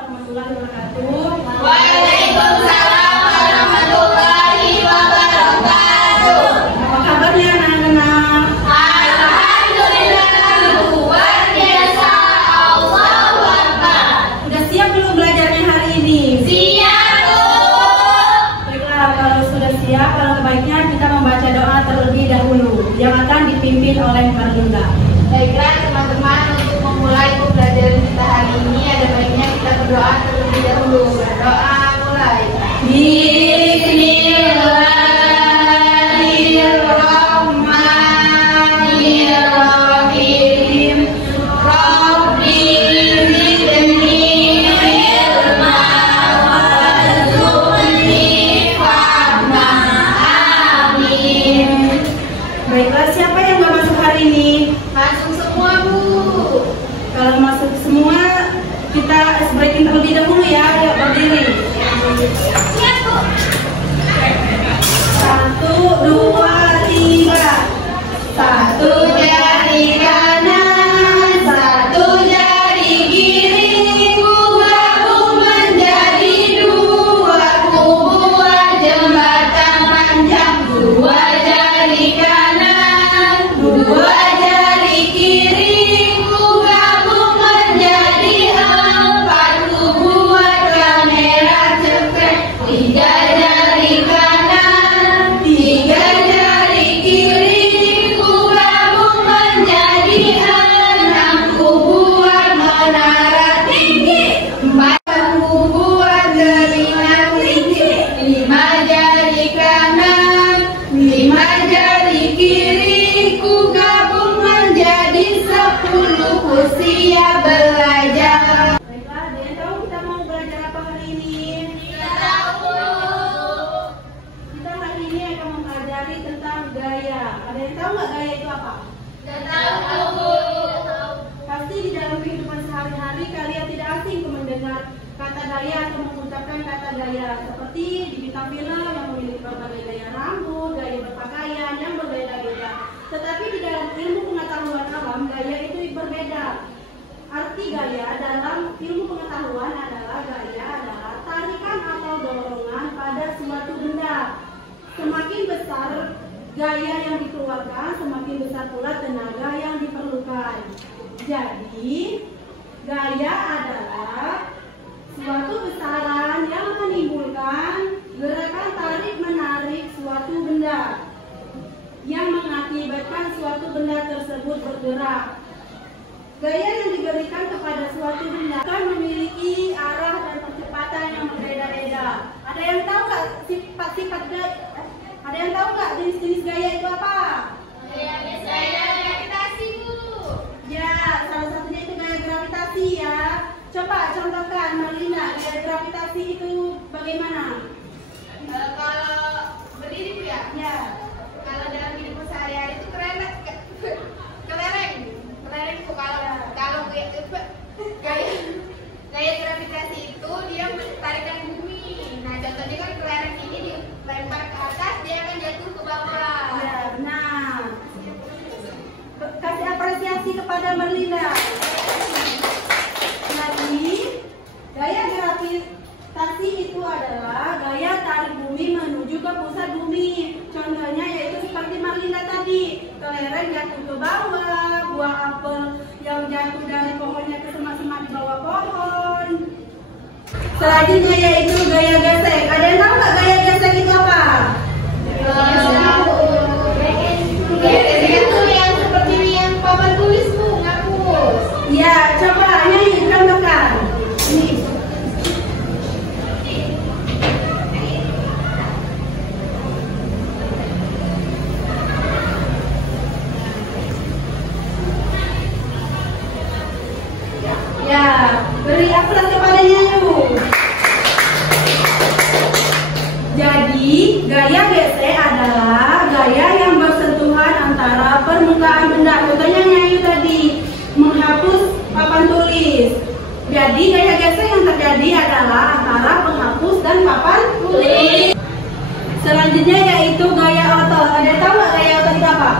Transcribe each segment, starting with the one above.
warahmatullahi wabarakatuh. Waalaikumsalam warahmatullahi wabarakatuh. Apa kabarnya anak-anak? Alhamdulillah, luar biasa. Allahu Akbar. Sudah siap belum belajarnya hari ini? Siap, Bu. Baiklah, kalau sudah siap, kalau sebaiknya kita membaca doa terlebih dahulu yang akan dipimpin oleh Marlinda. Baiklah teman-teman, untuk memulai pembelajaran kita hari ini ada baiknya kita berdoa terlebih dahulu. Berdoa mulai. Bismillahirrahmanirrahim. Rabbi zidni ilman warzuqni fahman. Amin. Baiklah, siapa yang nggak masuk hari ini? Masuk semua, Bu. Kalau masuk semua, kita ice breaking terlebih dahulu ya. Yuk berdiri. Siap, Bu. 1, 2, 3. Satu jari kanan, satu jari kiri, ku gabung menjadi dua, ku buat jembatan panjang. Dua jari kanan, dua jari kiri, ku gabung menjadi empat, ku buat kamera cepet. Tiga jari kanan, tiga jari kiri, ku gabung menjadi enam, ku buat menara tinggi. Empat, ku buat telinga tinggi. Lima jari kanan, lima jari kiri, ku gabung menjadi 10, ku siap belajar. Baiklah, ada yang tahu kita mau belajar apa hari ini? Tidak tahu. Kita hari ini akan mempelajari tentang gaya. Ada yang tahu nggak gaya itu apa? Tidak tahu. Pasti di dalam kehidupan sehari-hari kalian tidak asing mendengar kata gaya atau mengucapkan kata gaya. Seperti di bintang film yang memiliki berbagai gaya rambut, gaya berpakaian, yang berbeda-beda. Tetapi di dalam ilmu pengetahuan alam, gaya itu berbeda. Arti gaya dalam ilmu pengetahuan adalah tarikan atau dorongan pada suatu benda. Semakin besar gaya yang dikeluarkan, semakin besar pula tenaga yang diperlukan. Jadi, gaya adalah suatu besaran yang menimbulkan gerakan tarik-menarik suatu benda yang mengakibatkan suatu benda tersebut bergerak. Gaya yang diberikan kepada suatu benda akan memiliki arah dan kecepatan yang berbeda-beda. Ada yang tahu nggak sifat-sifat gaya? Ada yang tahu nggak jenis-jenis gaya itu apa? Saya gravitasi, Bu. Ya, salah satunya itu gaya gravitasi ya. Coba contohkan, Marlina, gaya gravitasi itu bagaimana? Kalau berdiri, Bu, ya? Ya, Kalau dalam hidup sehari-hari itu kelereng, Bu. Kalau gaya gravitasi itu dia mentarikkan bumi. Nah, contohnya kan kelereng ini dilempar ke atas, dia akan jatuh ke bawah. ya, benar. Kasih apresiasi kepada Marlina. Jadi, gaya gravitasi itu adalah gaya tarik bumi menuju ke pusat bumi. Contohnya yaitu seperti Marlina tadi, kelereng jatuh ke bawah, buah apel yang jatuh dari pohonnya ke semak-semak di bawah pohon. Selanjutnya yaitu gaya gesek. Ada yang tahu nggak gaya gesek itu apa? Gesek itu yang seperti yang papan tulis, Bu, ngapus. Ya, coba nyanyi contohkan. Ini. Ya, beri aplaus kepadanya yuk. Jadi, gaya gesek adalah gaya yang bersentuhan antara permukaan benda. Contohnya nyanyi tadi, menghapus papan tulis. Jadi, gaya gesek yang terjadi adalah antara penghapus dan papan tulis. Selanjutnya yaitu gaya otot. Ada yang tahu nggak gaya otot itu apa?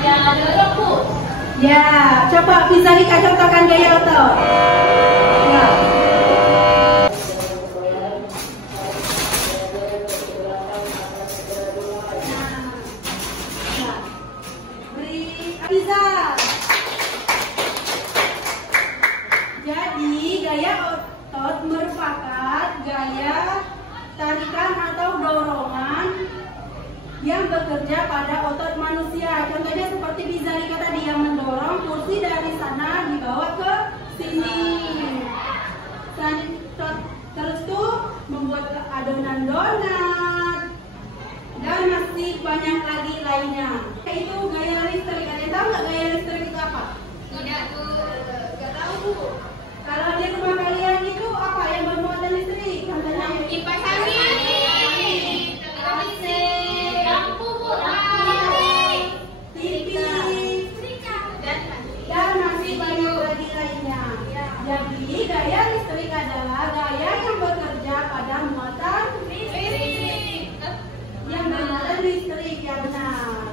Yang ada Bu. Ya, coba bisa dikacaukan gaya otot. otot merupakan gaya tarikan atau dorongan yang bekerja pada otot manusia. Contohnya seperti Bizalika tadi yang mendorong kursi dari sana dibawa ke sini. Terus tuh membuat adonan donat dan masih banyak lagi lainnya. Itu gaya listrik. Ada yang tahu nggak gaya listrik itu apa? Tidak tuh, nggak tahu Bu. Kalau di rumah kalian itu apa yang bermuatan listrik? Contohnya Kipas angin, televisi, lampu Bu, TV, dan masih banyak lagi lainnya. Jadi gaya listrik adalah gaya yang bekerja pada muatan yang bermuatan listrik, ya benar.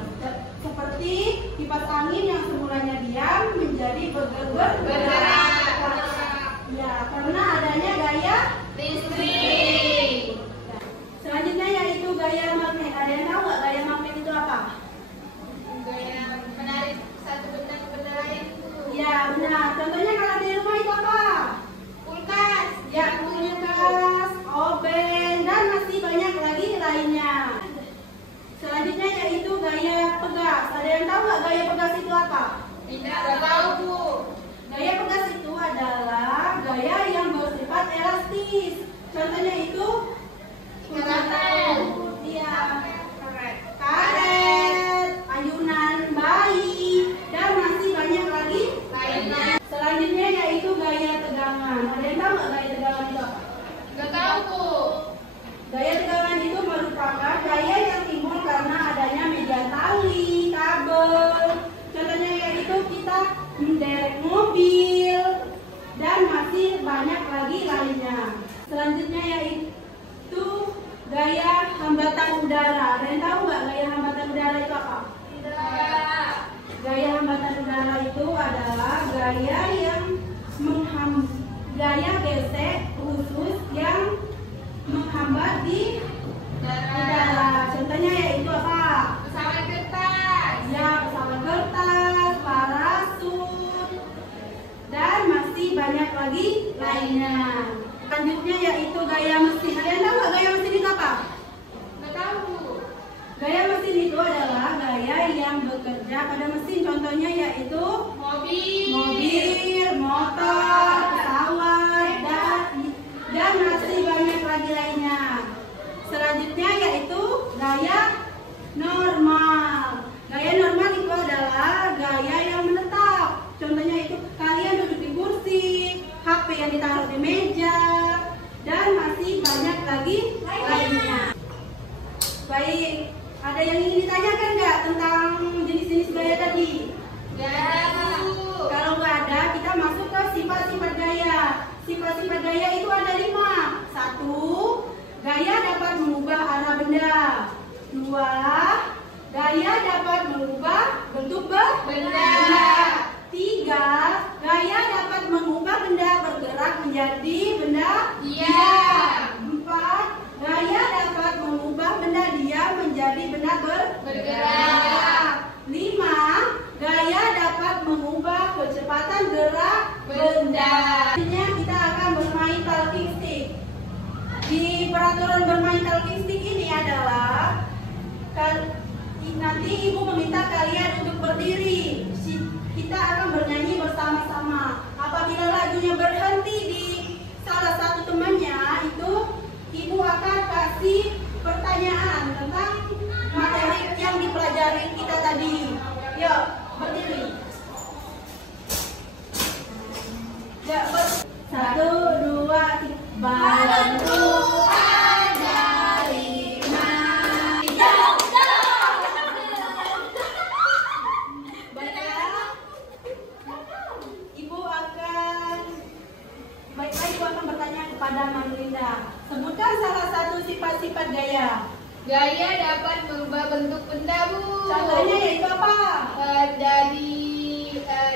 Seperti kipas angin yang semulanya diam menjadi bergerak. Ya, karena adanya gaya listrik. Selanjutnya yaitu gaya magnet. Ada yang tahu nggak gaya magnet itu apa? Gaya menarik satu benda ke benda lain. Ya, benar. Contohnya kalau di rumah itu apa? Kulkas. Ya, kulkas, oven, dan masih banyak lagi lainnya. Selanjutnya yaitu gaya pegas. Ada yang tahu nggak gaya pegas itu apa? Tidak, nggak tahu Bu. Gaya pegas itu adalah gaya yang bersifat elastis. Contohnya itu Karet. Iya, karet, ayunan bayi, dan masih banyak lagi Lainnya. Selanjutnya yaitu gaya tegangan. Ada yang tahu nggak gaya tegangan itu apa? Nggak tahu Bu. Gaya tegangan itu merupakan gaya yang timbul karena adanya media tali, kabel. Contohnya yaitu kita menderek mobil, dan masih banyak lagi lainnya. Selanjutnya yaitu gaya hambatan udara. Ada yang tahu nggak gaya hambatan udara itu apa? Tidak. Gaya hambatan udara itu adalah gaya yang gaya gesek khusus yang menghambat di udara. Contohnya yaitu apa? Pesawat kertas. Ya, pesawat kertas, parasut, dan masih banyak lagi lainnya. Selanjutnya yaitu gaya mesin. Ada yang tahu nggak gaya mesin itu apa? Nggak tahu Bu. Gaya mesin itu adalah gaya yang bekerja pada mesin. Contohnya yaitu mobil, motor, pesawat, dan masih banyak lagi lainnya. Selanjutnya yaitu gaya normal. Gaya normal itu adalah gaya yang menetap. Contohnya itu kalian duduk di kursi, HP yang ditaruh di meja, dan masih banyak lagi lainnya. Baik, ada yang ingin ditanyakan nggak tentang jenis-jenis gaya tadi? Nggak Bu. Kalau nggak ada, kita masuk ke sifat-sifat gaya. Sifat-sifat gaya itu ada 5. 1. Gaya dapat mengubah arah benda. 2. Gaya dapat mengubah bentuk benda. 3. Gaya dapat mengubah benda bergerak menjadi benda diam. 4. Gaya dapat mengubah benda diam menjadi benda bergerak. 5. Gaya dapat mengubah kecepatan gerak benda. Selanjutnya kita akan bermain talking stick. Di peraturan bermain talking stick ini adalah nanti ibu meminta kalian untuk berdiri. Kita akan bernyanyi bersama-sama. Apabila lagunya berhenti di salah satu temannya, itu ibu akan kasih pertanyaan tentang materi yang dipelajari kita tadi. Yuk, berdiri. Ya, 1, 2, 3. Balanku ada 5. Baiklah, ibu akan bertanya kepada Manlinda. Sebutkan salah satu sifat-sifat gaya. Gaya dapat merubah bentuk benda Bu. Contohnya yaitu apa? Dari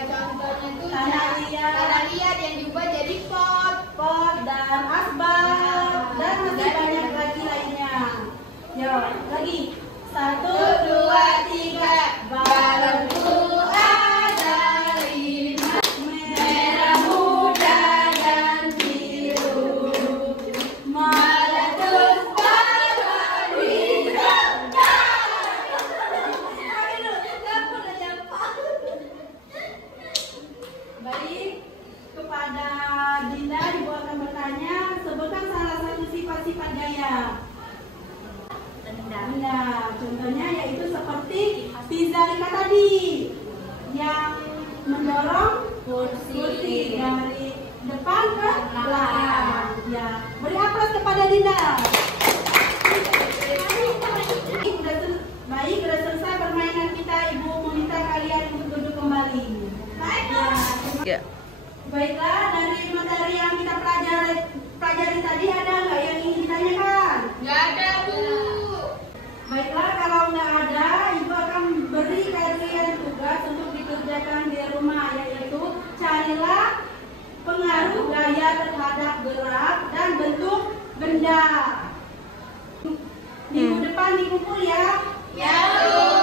contohnya itu tanah liat yang diubah jadi pot. Dan asbak, dan masih banyak lagi lainnya. Yuk, lagi. 1, 2, 3. Balanku ada 5. Merah, muda, dan biru. Kepada Dinda, Ibu akan bertanya, sebutkan salah satu sifat-sifat gaya. Dinda, contohnya yaitu seperti Tizalika tadi, yang mendorong kursi dari depan ke belakang. Ya, beri aplaus kepada Dinda. Baik, sudah selesai permainan kita. Ibu meminta kalian untuk duduk kembali. Ya. Baiklah, dari materi yang kita pelajari tadi ada nggak yang ingin ditanyakan? Nggak ada, Bu. Baiklah, kalau nggak ada, Ibu akan beri kalian tugas untuk dikerjakan di rumah, yaitu carilah pengaruh gaya terhadap gerak dan bentuk benda. Minggu depan dikumpul ya. Ya, Bu.